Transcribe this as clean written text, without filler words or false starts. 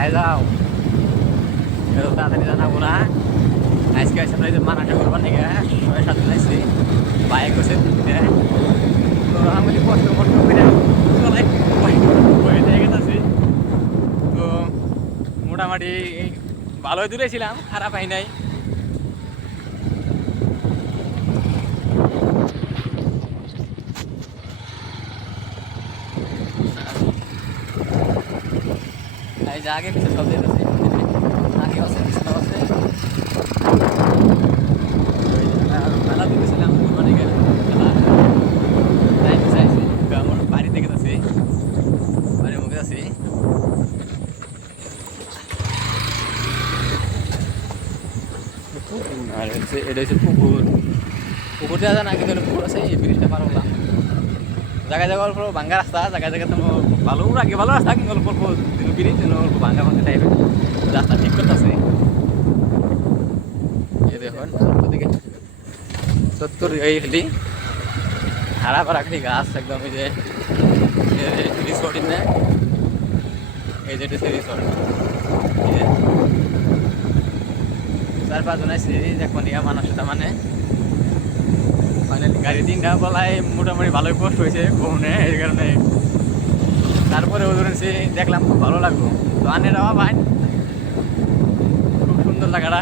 আয় যাও তাড়াতাড়ি জানাবো না আজকে আসে আমরা মানাটা করবার নাকি 6-7 দিন আসছি বাইক করছে তো আমি কষ্ট মষ্ট করে গেছি তো মোটামুটি ভালোই দূরে ছিলাম, খারাপ হয় নাই। এই যে আগে পিছনে সব জায়গা আছে, আগে আছে পিছনে আছে মেলা দিতেছিলাম মানে মেলা চাইছি আমার বাড়ি থেকে আছি, বাড়ির মুখে আছি। আর হচ্ছে এটা হচ্ছে পুকুর, পুকুর দেওয়া যায় না কিন্তু পুকুর আছে, এই ব্রিজটা পার হলাম। জায়গায় জায়গায় অল্প ভাঙ্গা রাস্তা, জায়গায় জায়গায় তো ভালো আগে ভালো রাস্তা কিন্তু অল্প অল্প ব্রিজ অল্প ভাঙ্গা ভাঙ্গা টাইপের রাস্তা ঠিক করতেছে। এই দেখুন দিকে সত্তর এই হেলি হারা পারা খালি গাছ একদম। এই যে রিসোর্ট না, এই যে রিসোর্ট, এই যে 4-5 জন আছে দেখুন ইয়া মানুষ মানে ফাইনালি গাড়ি 3টা বলায় মোটামুটি ভালোই কষ্ট হয়েছে ঘুমনে, এই কারণে। তারপরে ও ধরেছি দেখলাম খুব ভালো লাগলো, তো আনে রাওয়া ভাই খুব সুন্দর জায়গাটা।